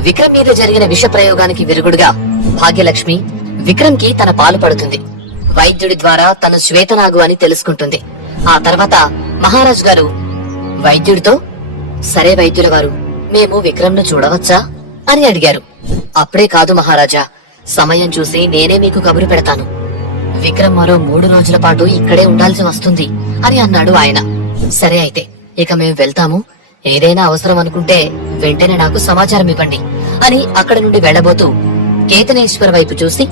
విక్రమ్ మీద జరిగిన విష ప్రయోగానికి విరుగుడుగా భాగ్యలక్ష్మి విక్రమ్కి తన పాలు పడుతుంది. వైద్యుడి ద్వారా తను శ్వేతనాగు అని తెలుసుకుంటుంది. ఆ తర్వాత మహారాజ్ గారు వైద్యుడితో? సరే వైద్యుల వారు మేము విక్రమ్ను చూడవచ్చా? అని అడిగారు. అప్పుడే కాదు మహారాజా సమయం చూసి నేనే మీకు కబురు పెడతాను. విక్రమ్ మరో మూడు రోజుల పాటు ఇక్కడే ఉండాల్సి వస్తుంది అని అన్నాడు ఆయన. సరే అయితే ఇక మేము వెళ్తాము. ఏదైనా అవసరం అనుకుంటే వెంటనే నాకు సమాచారం ఇవ్వండి అని అక్కడ నుండి వెళ్ళబోతూ కేతనేశ్వర్ వైపు చూసి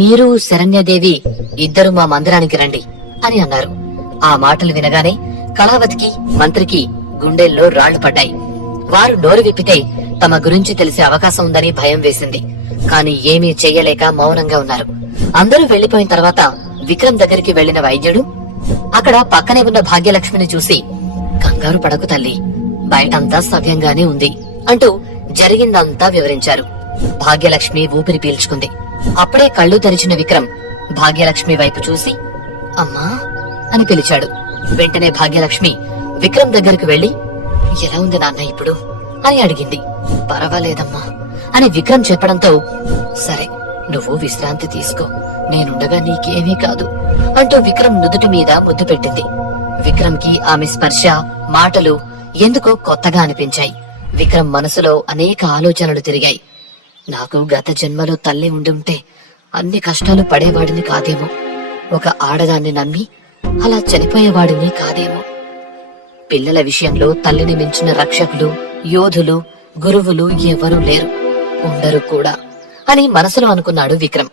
మీరు శరణ్యదేవి ఇద్దరు మా మందిరానికి రండి అని అన్నారు. ఆ మాటలు వినగానే కళావతికి మంత్రికి గుండెల్లో రాళ్ళు పడ్డాయి. వారు నోరు విప్పితే తమ గురించి తెలిసే అవకాశం ఉందని భయం వేసింది. కాని ఏమీ చెయ్యలేక మౌనంగా ఉన్నారు. అందరూ వెళ్ళిపోయిన తర్వాత విక్రమ్ దగ్గరికి వెళ్ళిన వైద్యుడు అక్కడ పక్కనే ఉన్న భాగ్యలక్ష్మిని చూసి కంగారు పడకు తల్లి బయటంతా సవ్యంగానే ఉంది అంటూ జరిగిందంతా వివరించారు. భాగ్యలక్ష్మి ఊపిరి పీల్చుకుంది. అప్పుడే కళ్ళు తెరిచిన విక్రమ్ భాగ్యలక్ష్మి వైపు చూసి అమ్మా అని పిలిచాడు. వెంటనే భాగ్యలక్ష్మి విక్రమ్ దగ్గరకు వెళ్ళి ఎలా ఉంది నాన్న ఇప్పుడు? అని అడిగింది. పర్వాలేదమ్మా అని విక్రమ్ చెప్పడంతో సరే నువ్వు విశ్రాంతి తీసుకో. నేనుండగా నీకేమీ కాదు అంటూ విక్రమ్ నుదుటి మీద ముద్దు పెట్టింది. విక్రమ్కి ఆమె స్పర్శ మాటలు ఎందుకో కొత్తగా అనిపించాయి. విక్రమ్ మనసులో అనేక ఆలోచనలు తిరిగాయి. నాకు గత జన్మలో తల్లి ఉండి ఉంటే అన్ని కష్టాలు పడేవాడిని కాదేమో. ఒక ఆడదాన్ని నమ్మి అలా చనిపోయేవాడిని కాదేమో. పిల్లల విషయంలో తల్లిని మించిన రక్షకులు యోధులు గురువులు ఎవరూ లేరు. ఉండరు కూడా అని మనసులో అనుకున్నాడు విక్రమ్.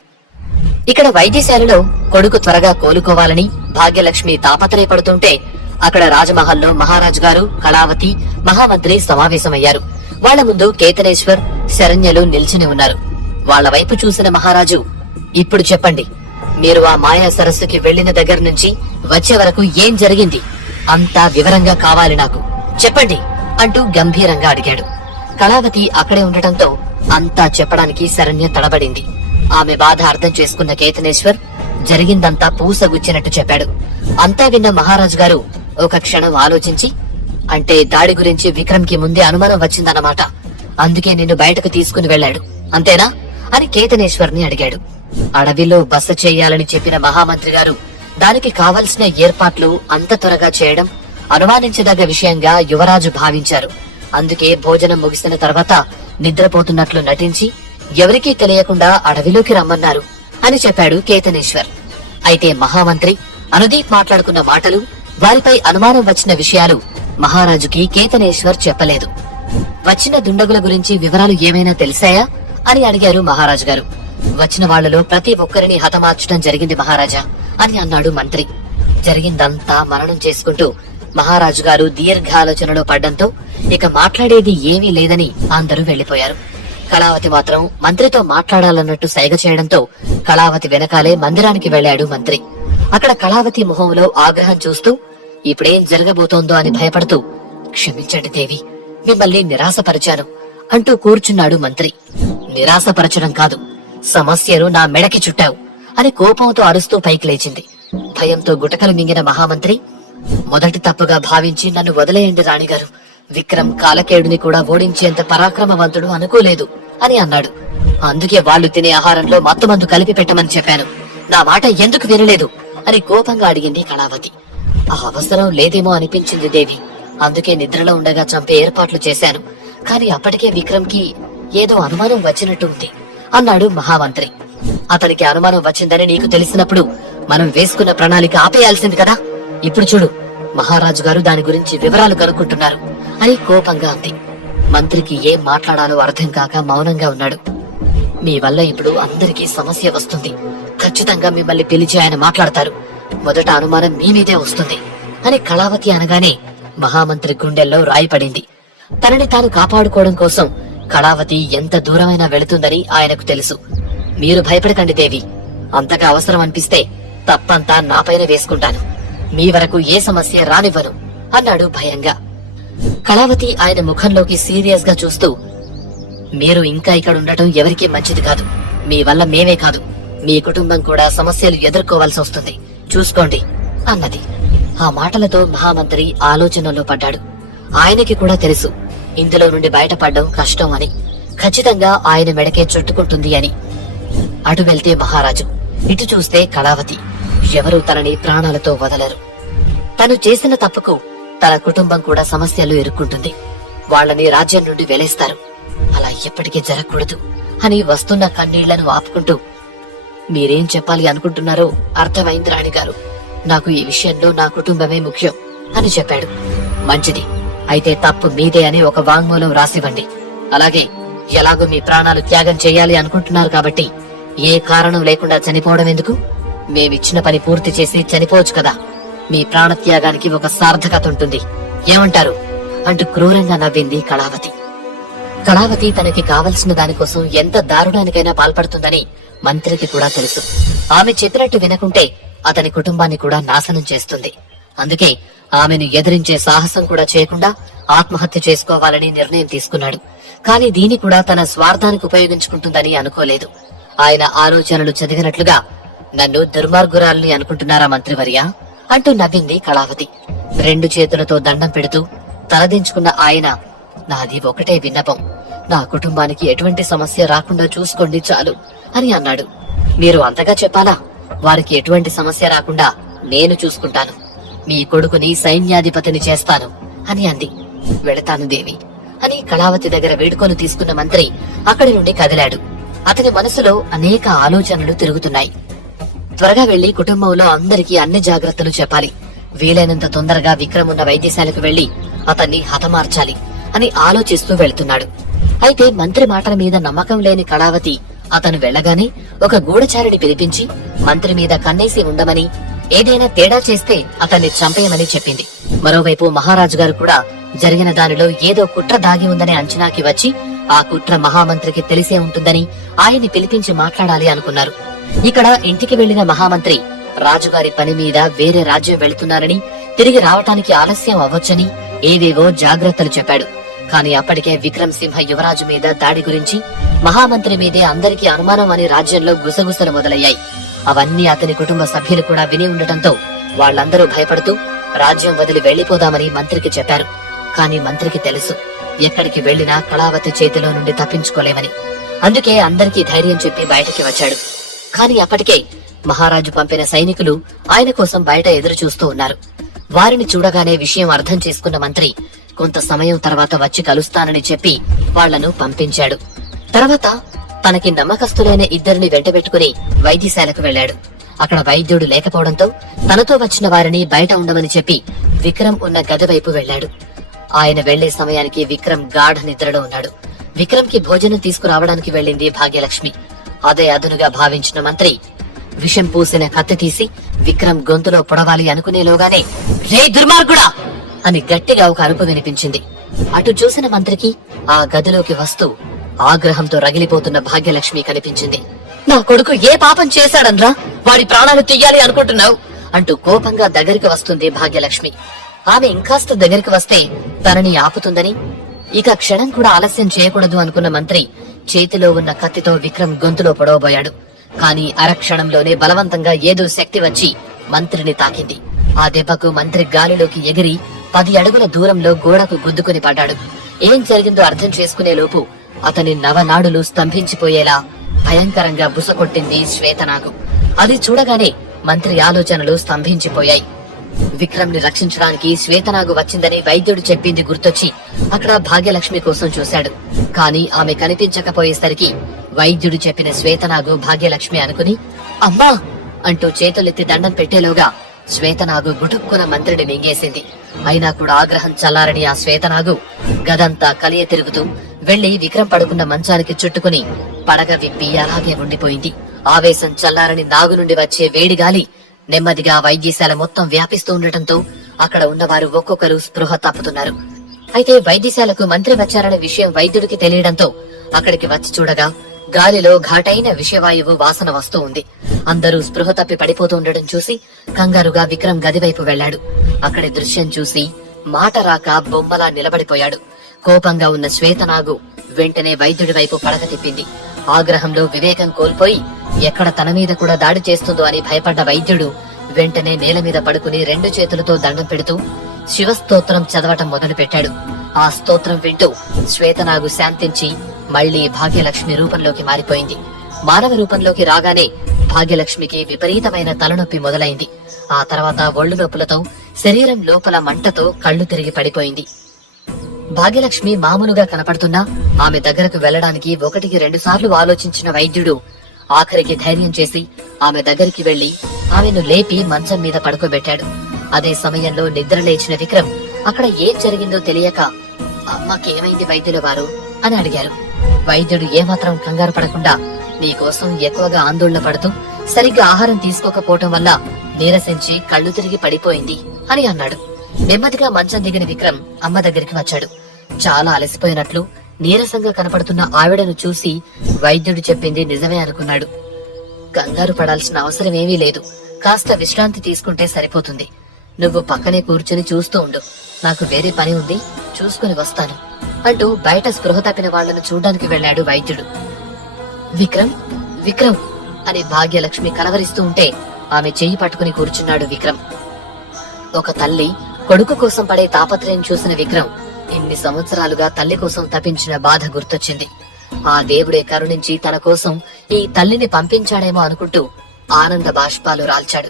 ఇక్కడ వైద్యశాలలో కొడుకు త్వరగా కోలుకోవాలని భాగ్యలక్ష్మి తాపత్రయపడుతుంటే అక్కడ రాజమహల్లో మహారాజు గారు కళావతి మహామంత్రి సమావేశమయ్యారు. వాళ్ళ ముందు కేతనేశ్వర్ శరణ్యలు నిల్చుని ఉన్నారు. వాళ్ళ వైపు చూసిన మహారాజు ఇప్పుడు చెప్పండి మీరు ఆ మాయా సరస్సుకి వెళ్ళిన దగ్గర నుంచి వచ్చే వరకు ఏం జరిగింది? అంతా వివరంగా కావాలి నాకు. చెప్పండి అంటూ గంభీరంగా అడిగాడు. కళావతి అక్కడే ఉండటంతో అంతా చెప్పడానికి శరణ్య తడబడింది. ఆమె బాధ అర్థం చేసుకున్న కేతనేశ్వర్ జరిగిందంతా పూసగుచ్చినట్టు చెప్పాడు. అంతా విన్న మహారాజు గారు ఒక క్షణం ఆలోచించి అంటే దాడి గురించి విక్రమ్కి ముందే అనుమానం వచ్చిందన్నమాట. అందుకే నిన్ను బయటకు తీసుకుని వెళ్ళాడు. అంతేనా? అని కేతనేశ్వర్ని అడిగాడు. అడవిలో బస చేయాలని చెప్పిన మహామంత్రి గారు దానికి కావలసిన ఏర్పాట్లు అంత త్వరగా చేయడం అనుమానించదగ్గ విషయంగా యువరాజు భావించారు. అందుకే భోజనం ముగిసిన తర్వాత నిద్రపోతున్నట్లు నటించి ఎవరికీ తెలియకుండా అడవిలోకి రమ్మన్నారు అని చెప్పాడు కేతనేశ్వర్. అయితే మహామంత్రి అనుదీప్ మాట్లాడుకున్న మాటలు వారిపై అనుమానం వచ్చిన విషయాలు మహారాజుకి కేతనేశ్వర్ చెప్పలేదు. వచ్చిన దుండగుల గురించి వివరాలు ఏమైనా తెలిసాయా? అని అడిగారు మహారాజు గారు. వచ్చిన వాళ్ళలో ప్రతి ఒక్కరిని హతమార్చడం జరిగింది మహారాజా అని అన్నాడు మంత్రి. జరిగిందంతా మననం చేసుకుంటూ మహారాజు గారు దీర్ఘాలోచనలో పడ్డంతో ఇక మాట్లాడేది ఏమీ లేదని అందరూ వెళ్ళిపోయారు కళావతి మాత్రం మంత్రితో మాట్లాడాలన్నట్టు సైగ చేయడంతో కళావతి వెనకాలే మందిరానికి వెళ్ళాడు మంత్రి. అక్కడ కళావతి మొహంలో ఆగ్రహం చూస్తూ ఇప్పుడేం జరగబోతోందో అని భయపడుతూ క్షమించండి దేవి మిమ్మల్ని నిరాశపరిచాను అంటూ కూర్చున్నాడు మంత్రి. నిరాశపరచడం కాదు సమస్యను నా మెడకి చుట్టావు అని కోపంతో అరుస్తూ పైకి లేచింది. భయంతో గుటకలు మింగిన మహామంత్రి మొదటి తప్పుగా భావించి నన్ను వదిలేయండి రాణిగారు విక్రమ్ కాలకేడుని కూడా ఓడించేంత పరాక్రమవంతుడు అనుకోలేదు అని అన్నాడు. అందుకే వాళ్ళు తినే ఆహారంలో మత్తుమందు కలిపి పెట్టమని చెప్పాను. నా మాట ఎందుకు వినలేదు అని కోపంగా అడిగింది కళావతి. ఆ అవసరం లేదేమో అనిపించింది దేవి. అందుకే నిద్రలో ఉండగా చంపే ఏర్పాట్లు చేశాను. కాని అప్పటికే విక్రమ్కి ఏదో అనుమానం వచ్చినట్టు ఉంది. అన్నాడు మహామంత్రి. అతనికి అనుమానం వచ్చిందని నీకు తెలిసినప్పుడు మనం వేసుకున్న ప్రణాళిక ఆపేయాల్సింది కదా. ఇప్పుడు చూడు మహారాజు గారు దాని గురించి వివరాలు కనుక్కుంటున్నారు అని కోపంగా అంది. మంత్రికి ఏం మాట్లాడాలో అర్థం కాక మౌనంగా ఉన్నాడు. మీ వల్ల ఇప్పుడు అందరికీ సమస్య వస్తుంది. ఖచ్చితంగా మిమ్మల్ని పిలిచి ఆయన మాట్లాడతారు. మొదట అనుమానం మీ మీదే వస్తుంది. అని కళావతి అనగానే మహామంత్రి గుండెల్లో రాయిపడింది తనని తాను కాపాడుకోవడం కోసం కళావతి ఎంత దూరమైనా వెళుతుందని ఆయనకు తెలుసు. మీరు భయపడకండి దేవి. అంతగా అవసరం అనిపిస్తే తప్పంతా నాపైన వేసుకుంటాను. మీ వరకు ఏ సమస్య రానివ్వను అన్నాడు భయంగా. కళావతి ఆయన ముఖంలోకి సీరియస్గా చూస్తూ మీరు ఇంకా ఇక్కడ ఉండటం ఎవరికీ మంచిది కాదు. మీ వల్ల మేమే కాదు. మీ కుటుంబం కూడా సమస్యలు ఎదుర్కోవాల్సి వస్తుంది. చూసుకోండి అన్నది. ఆ మాటలతో మహామంత్రి ఆలోచనలో పడ్డాడు. ఆయనకి కూడా తెలుసు ఇందులో నుండి బయటపడడం కష్టం అని. ఖచ్చితంగా ఆయన మెడకే చుట్టుకుంటుంది అని. అటు వెళ్తే మహారాజు ఇటు చూస్తే కళావతి. ఎవరూ తనని ప్రాణాలతో వదలరు. తను చేసిన తప్పుకు తన కుటుంబం కూడా సమస్యలు ఎదుర్కొంటుంది వాళ్ళని రాజ్యం నుండి వెలేస్తారు. అలా ఎప్పటికీ జరగకూడదు అని వస్తున్న కన్నీళ్ళను ఆపుకుంటూ మీరేం చెప్పాలి అనుకుంటున్నారో అర్థమైంది రాణిగారు. నాకు ఈ విషయంలో నా కుటుంబమే ముఖ్యం అని చెప్పాడు. మంచిది. అయితే తప్పు మీదే అని ఒక వాంగ్మూలం రాసివ్వండి. అలాగే ఎలాగో మీ ప్రాణాలు త్యాగం చేయాలి అనుకుంటున్నారు కాబట్టి ఏ కారణం లేకుండా చనిపోవడం ఎందుకు? మేమిచ్చిన పని పూర్తి చేసి చనిపోవచ్చు కదా. మీ ప్రాణత్యాగానికి ఒక సార్థకత ఉంటుంది. ఏమంటారు? అంటూ క్రూరంగా నవ్వింది కళావతి. కళావతి తనకి కావలసిన దానికోసం ఎంత దారుణానికైనా పాల్పడుతుందని మంత్రికి కూడా తెలుసు. ఆమె చెప్పినట్టు వినకుంటే అతని కుటుంబాన్ని కూడా నాశనం చేస్తుంది. అందుకే ఆమెను ఎదిరించే సాహసం కూడా చేయకుండా ఆత్మహత్య చేసుకోవాలని నిర్ణయం తీసుకున్నాడు. కాని దీని కూడా తన స్వార్థానికి ఉపయోగించుకుంటుందని అనుకోలేదు. ఆయన ఆలోచనలు చదివినట్లుగా నన్ను దుర్మార్గురాలని అనుకుంటున్నారా మంత్రివర్య? అంటూ నవ్వింది కళావతి. రెండు చేతులతో దండం పెడుతూ తలదించుకున్న ఆయన నాది ఒకటే విన్నపం. నా కుటుంబానికి ఎటువంటి సమస్య రాకుండా చూసుకోండి చాలు. అని అన్నాడు. మీరు అంతగా చెప్పాలా? వారికి ఎటువంటి సమస్య రాకుండా నేను చూసుకుంటాను. మీ కొడుకుని సైన్యాధిపతిని చేస్తాను అని అంది. వెళతాను దేవి అని కళావతి దగ్గర వేడుకొని తీసుకున్న మంత్రి అక్కడి నుండి కదిలాడు. అతని మనసులో అనేక ఆలోచనలు తిరుగుతున్నాయి. త్వరగా వెళ్ళి కుటుంబంలో అందరికీ అన్ని జాగ్రత్తలు చెప్పాలి. వీలైనంత తొందరగా విక్రమ్ ఉన్న వైద్యశాలకు వెళ్ళి అతన్ని హతమార్చాలి అని ఆలోచిస్తూ వెళ్తున్నాడు. అయితే మంత్రి మాటల మీద నమ్మకం లేని కళావతి అతను వెళ్ళగానే ఒక గూఢచారిని పిలిపించి మంత్రి మీద కన్నేసి ఉండమని ఏదైనా తేడా చేస్తే అతన్ని చంపేయమని చెప్పింది. మరోవైపు మహారాజు గారు కూడా జరిగిన దానిలో ఏదో కుట్ర దాగి ఉందనే అంచనాకి వచ్చి ఆ కుట్ర మహామంత్రికి తెలిసే ఉంటుందని ఆయన్ని పిలిపించి మాట్లాడాలి అనుకున్నారు. ఇక్కడ ఇంటికి వెళ్ళిన మహామంత్రి రాజుగారి పని మీద వేరే రాజ్యం వెళుతున్నారని తిరిగి రావటానికి ఆలస్యం అవ్వొచ్చని ఏవేవో జాగ్రత్తలు చెప్పాడు. కానీ అప్పటికే విక్రమ్ సింహ యువరాజు మీద దాడి గురించి మహామంత్రి మీదే అందరికీ అనుమానం అనే రాజ్యంలో గుసగుసలు మొదలయ్యాయి. అవన్నీ అతని కుటుంబ సభ్యులు కూడా విని ఉండటంతో వాళ్ళందరూ భయపడుతూ రాజ్యం వదిలి వెళ్ళిపోదామని మంత్రికి చెప్పారు. కానీ మంత్రికి తెలుసు ఎక్కడికి వెళ్ళినా కళావతి చేతిలో నుండి తప్పించుకోలేమని. అందుకే అందరికీ ధైర్యం చెప్పి బయటికి వచ్చాడు. కాని అప్పటికే మహారాజు పంపిన సైనికులు ఆయన కోసం బయట ఎదురు చూస్తూ ఉన్నారు. వారిని చూడగానే విషయం అర్థం చేసుకున్న మంత్రి కొంత సమయం తర్వాత వచ్చి కలుస్తానని చెప్పి వాళ్ళను పంపించాడు. తర్వాత తనకి నమ్మకస్తులైన ఇద్దరిని వెంటబెట్టుకుని వైద్యశాలకు వెళ్ళాడు అక్కడ వైద్యుడు లేకపోవడంతో తనతో వచ్చిన వారిని బయట ఉండమని చెప్పి విక్రమ్ ఉన్న గది వైపు వెళ్ళాడు ఆయన వెళ్ళే సమయానికి విక్రమ్ గాఢ నిద్రలో ఉన్నాడు. విక్రమ్కి భోజనం తీసుకురావడానికి వెళ్ళింది భాగ్యలక్ష్మి. అదే అదునుగా భావించిన మంత్రి విషం పూసిన కత్తి తీసి విక్రమ్ గొంతులో పొడవాలి అనుకునేలోగానే రే దుర్మార్గుడా! అని గట్టిగా ఒక అరుపు వినిపించింది. అటు చూసిన మంత్రికి ఆ గదిలోకి వస్తూ ఆగ్రహంతో రగిలిపోతున్న భాగ్యలక్ష్మి కనిపించింది. నా కొడుకు ఏ పాపం చేశాడన్రా? వాడి ప్రాణాలు తీయాలి అనుకుంటున్నావు? అంటూ కోపంగా దగ్గరికి వస్తుంది భాగ్యలక్ష్మి. ఆమె ఇంకాస్త దగ్గరికి వస్తే తనని ఆపుతుందని ఇక క్షణం కూడా ఆలస్యం చేయకూడదు అనుకున్న మంత్రి చేతిలో ఉన్న కత్తితో విక్రమ్ గొంతులో పొడవబోయాడు. కాని అరక్షణంలోనే బలవంతంగా ఏదో శక్తి వచ్చి మంత్రిని తాకింది. ఆ దెబ్బకు మంత్రి గాలిలోకి ఎగిరి పది అడుగుల దూరంలో గోడకు గుద్దుకుని పడ్డాడు. ఏం జరిగిందో అర్థం చేసుకునే లోపు అతని నవనాడులు స్తంభించిపోయేలా భయంకరంగా బుసకొట్టింది శ్వేతనాగు. అది చూడగానే మంత్రి ఆలోచనలు స్తంభించిపోయాయి. విక్రమ్ని రక్షించడానికి శ్వేతనాగు వచ్చిందని వైద్యుడు చెప్పింది గుర్తొచ్చి అక్కడ భాగ్యలక్ష్మి కోసం చూశాడు. కానీ ఆమె కనిపించకపోయేసరికి వైద్యుడు చెప్పిన శ్వేతనాగు భాగ్యలక్ష్మి అనుకుని అమ్మా! అంటూ చేతులెత్తి దండం పెట్టేలోగా శ్వేతనాగు గుటుక్కున మంత్రిని మింగేసింది. అయినా కూడా ఆగ్రహం చల్లారని ఆ శ్వేతనాగు గదంతా కలియ తిరుగుతూ వెళ్ళి విక్రమ్ పడుకున్న మంచానికి చుట్టుకుని పడగ విప్పి అలాగే ఉండిపోయింది. ఆవేశం చల్లారని నాగు నుండి వచ్చే వేడి గాలి నెమ్మదిగా వైద్యశాల మొత్తం వ్యాపిస్తూ ఉండటంతో అక్కడ ఉన్నవారు ఒక్కొక్కరు స్పృహ తప్పుతున్నారు. అయితే వైద్యశాలకు మంత్రి వచ్చారనే విషయం వైద్యుడికి తెలియడంతో అక్కడికి వచ్చి చూడగా గాలిలో ఘాటైన విషవాయువు వాసన వస్తూ ఉంది. అందరూ స్పృహ తప్పి పడిపోతూ ఉండడం చూసి కంగారుగా విక్రమ్ గదివైపు వెళ్ళాడు అక్కడి దృశ్యం చూసి మాట రాక బొమ్మలా నిలబడిపోయాడు. కోపంగా ఉన్న శ్వేతనాగు వెంటనే వైద్యుడి వైపు పడక తిప్పింది. ఆగ్రహంలో వివేకం కోల్పోయి ఎక్కడ తన మీద కూడా దాడి చేస్తుందో అని భయపడ్డ వైద్యుడు వెంటనే నేల మీద పడుకుని రెండు చేతులతో దండం పెడుతూ శివస్తోత్రం చదవటం మొదలుపెట్టాడు. ఆ స్తోత్రం వింటూ శ్వేతనాగు శాంతించి మళ్ళీ భాగ్యలక్ష్మి రూపంలోకి మారిపోయింది. మానవ రూపంలోకి రాగానే భాగ్యలక్ష్మికి విపరీతమైన తలనొప్పి మొదలైంది. ఆ తర్వాత ఒళ్ళు నొప్పులతో శరీరం లోపల మంటతో కళ్ళు తిరిగి పడిపోయింది. భాగ్యలక్ష్మి మామూలుగా కనపడుతున్నా ఆమె దగ్గరకు వెళ్ళడానికి ఒకటికి రెండు సార్లు ఆలోచించిన వైద్యుడు ఆఖరికి ధైర్యం చేసి ఆమె దగ్గరికి వెళ్ళి ఆమెను లేపి మంచం మీద పడుకోబెట్టాడు. అదే సమయంలో నిద్ర లేచిన విక్రమ్ అక్కడ ఏం జరిగిందో తెలియక అమ్మకేమైంది వైద్యుల వారు? అని అడిగారు. వైద్యుడు ఏమాత్రం కంగారు పడకుండా నీకోసం ఎక్కువగా ఆందోళన పడుతూ సరిగ్గా ఆహారం తీసుకోకపోవటం వల్ల నీరసించి కళ్ళు తిరిగి పడిపోయింది అని అన్నాడు. నెమ్మదిగా మంచం దిగిన విక్రమ్ అమ్మ దగ్గరికి వచ్చాడు. చాలా అలసిపోయినట్లు నీరసంగా కనపడుతున్న ఆవిడను చూసి వైద్యుడు చెప్పింది నిజమే అనుకున్నాడు. కంగారు పడాల్సిన అవసరమేమీ లేదు. కాస్త విశ్రాంతి తీసుకుంటే సరిపోతుంది. నువ్వు పక్కనే కూర్చుని చూస్తూ ఉండు. నాకు వేరే పని ఉంది చూసుకుని వస్తాను అంటూ బయట స్పృహ తప్పిన వాళ్ళను చూడ్డానికి వెళ్ళాడు వైద్యుడు. విక్రమ్ విక్రమ్ అని భాగ్యలక్ష్మి కలవరిస్తూ ఉంటే ఆమె చెయ్యి పట్టుకుని కూర్చున్నాడు విక్రమ్. ఒక తల్లి కొడుకు కోసం పడే తాపత్రయం చూసిన విక్రమ్ ఇన్ని సంవత్సరాలుగా తల్లి కోసం తపించిన బాధ గుర్తొచ్చింది. ఆ దేవుడే కరుణించి తన కోసం ఈ తల్లిని పంపించాడేమో అనుకుంటూ ఆనంద బాష్పాలు రాల్చాడు.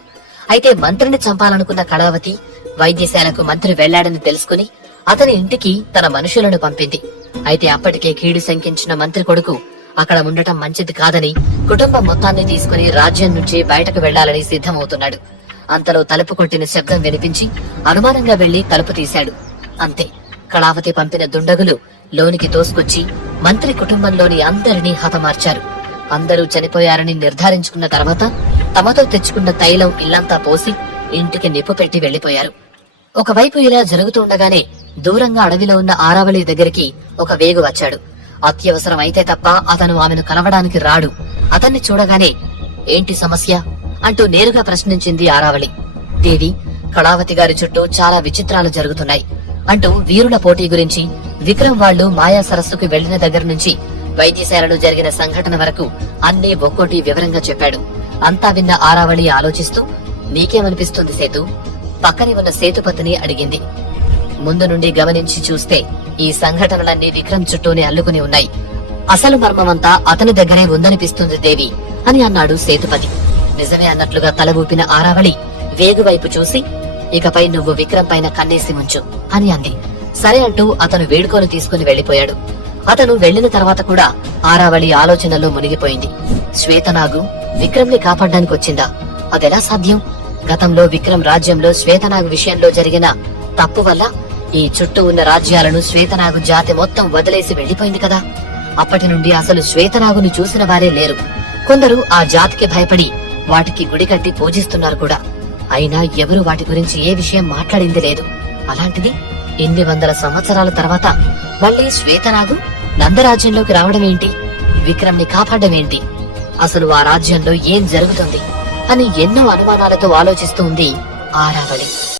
అయితే మంత్రిని చంపాలనుకున్న కళావతి వైద్యశాలకు మంత్రి వెళ్ళాడని తెలుసుకుని అతని ఇంటికి తన మనుషులను పంపింది. అయితే అప్పటికే కీడు శంకించిన మంత్రి కొడుకు అక్కడ ఉండటం మంచిది కాదని కుటుంబం మొత్తాన్ని తీసుకుని రాజ్యం నుంచి బయటకు వెళ్ళాలని సిద్ధమవుతున్నాడు. అంతలో తలుపు కొట్టిన శబ్దం వినిపించి అనుమానంగా వెళ్ళి తలుపు తీశాడు. అంతే. కళావతి పంపిన దుండగులు లోనికి తోసుకొచ్చి మంత్రి కుటుంబంలోని అందరినీ హతమార్చారు. అందరూ చనిపోయారని నిర్ధారించుకున్న తర్వాత తమతో తెచ్చుకున్న తైలం ఇల్లంతా పోసి ఇంటికి నిప్పు పెట్టి వెళ్ళిపోయారు ఒకవైపు ఇలా జరుగుతుండగానే దూరంగా అడవిలో ఉన్న ఆరావళి దగ్గరికి ఒక వేగు వచ్చాడు. అత్యవసరం అయితే తప్ప అతను ఆమెను కలవడానికి రాడు. అతన్ని చూడగానే ఏంటి సమస్య? అంటూ నేరుగా ప్రశ్నించింది ఆరావళి. దేవి కళావతి గారి చుట్టూ చాలా విచిత్రాలు జరుగుతున్నాయి అంటూ వీరుల పోటీ గురించి విక్రమ్ వాళ్ళు మాయా సరస్సుకు వెళ్ళిన దగ్గర నుంచి వైద్యశాలలో జరిగిన సంఘటన వరకు అన్నీ ఒక్కోటి వివరంగా చెప్పాడు. అంతా విన్న ఆరావళి ఆలోచిస్తూ నీకేమనిపిస్తుంది సేతు? పక్కనే ఉన్న సేతుపతిని అడిగింది. ముందు నుండి గమనించి చూస్తే ఈ సంఘటనలన్నీ విక్రమ్ చుట్టూనే అల్లుకుని ఉన్నాయి. అసలు మర్మమంతా అతని దగ్గరే ఉందనిపిస్తుంది దేవి అని అన్నాడు సేతుపతి. నిజమే అన్నట్లుగా తల ఊపిన ఆరావళి వేగువైపు చూసి ఇకపై నువ్వు విక్రమ్ పైన కన్నేసి ఉంచు అని అంది. సరే అంటూ అతను వేడుకోలు తీసుకుని వెళ్ళిపోయాడు అతను వెళ్ళిన తర్వాత కూడా ఆరావళి ఆలోచనలో మునిగిపోయింది. శ్వేతనాగు విక్రమ్ని కాపాడడానికి వచ్చిందా? అదెలా సాధ్యం? గతంలో విక్రమ్ రాజ్యంలో శ్వేతనాగు విషయంలో జరిగిన తప్పు వల్ల ఈ చుట్టూ ఉన్న రాజ్యాలను శ్వేతనాగు జాతి మొత్తం వదిలేసి వెళ్ళిపోయింది కదా. అప్పటి నుండి అసలు శ్వేతనాగును చూసిన వారే లేరు. కొందరు ఆ జాతికి భయపడి వాటికి గుడి కట్టి పూజిస్తున్నారు కూడా. అయినా ఎవరు వాటి గురించి ఏ విషయం మాట్లాడింది లేదు. అలాంటిది ఎన్ని వందల సంవత్సరాల తర్వాత మళ్ళీ శ్వేతనాగు నందరాజ్యంలోకి రావడం ఏంటి విక్రమ్ని కాపాడడం ఏంటి అసలు ఆ రాజ్యంలో ఏం జరుగుతుంది అని ఎన్నో అనుమానాలతో ఆలోచిస్తూ ఉంది ఆరావళి.